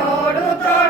coro, toro.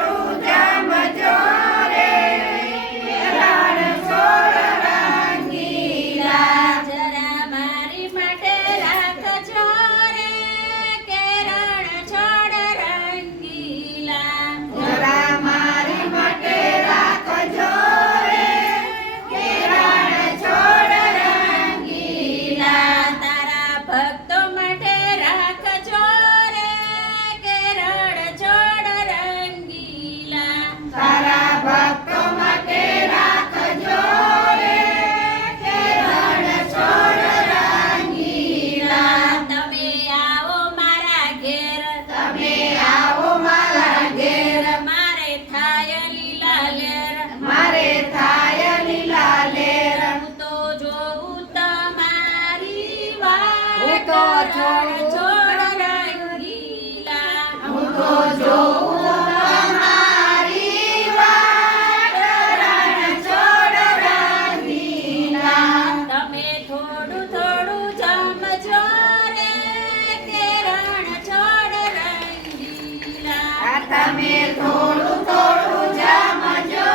તમે થોડું થોડું જામજો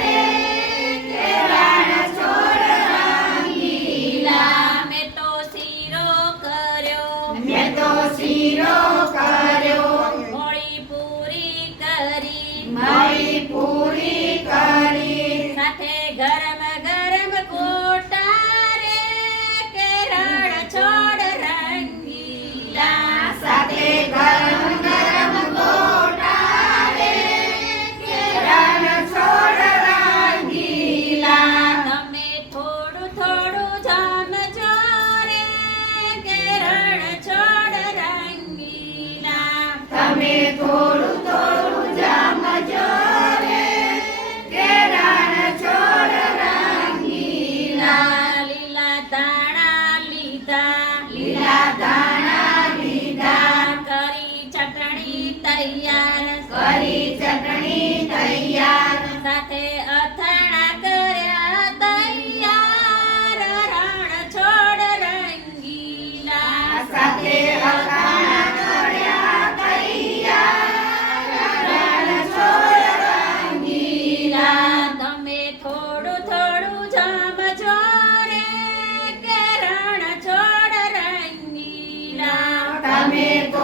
રે તો શીરો કર્યો. મેં તો શીરો થોડું લીલા દાણા લીધા લીલા લીધા કરી ચટણી તૈયાર તૈયાર. સાથે Amén. Amén.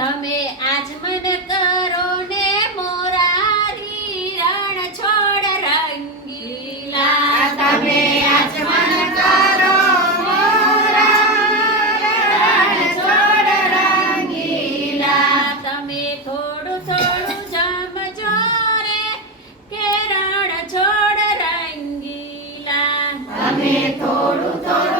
તમે આજ મન મોરારી રણ છોડ રંગીલા તમે આજ તમે થોડું થોડું જમજો રે રણ છોડ રંગીલા. તમે થોડું થોડું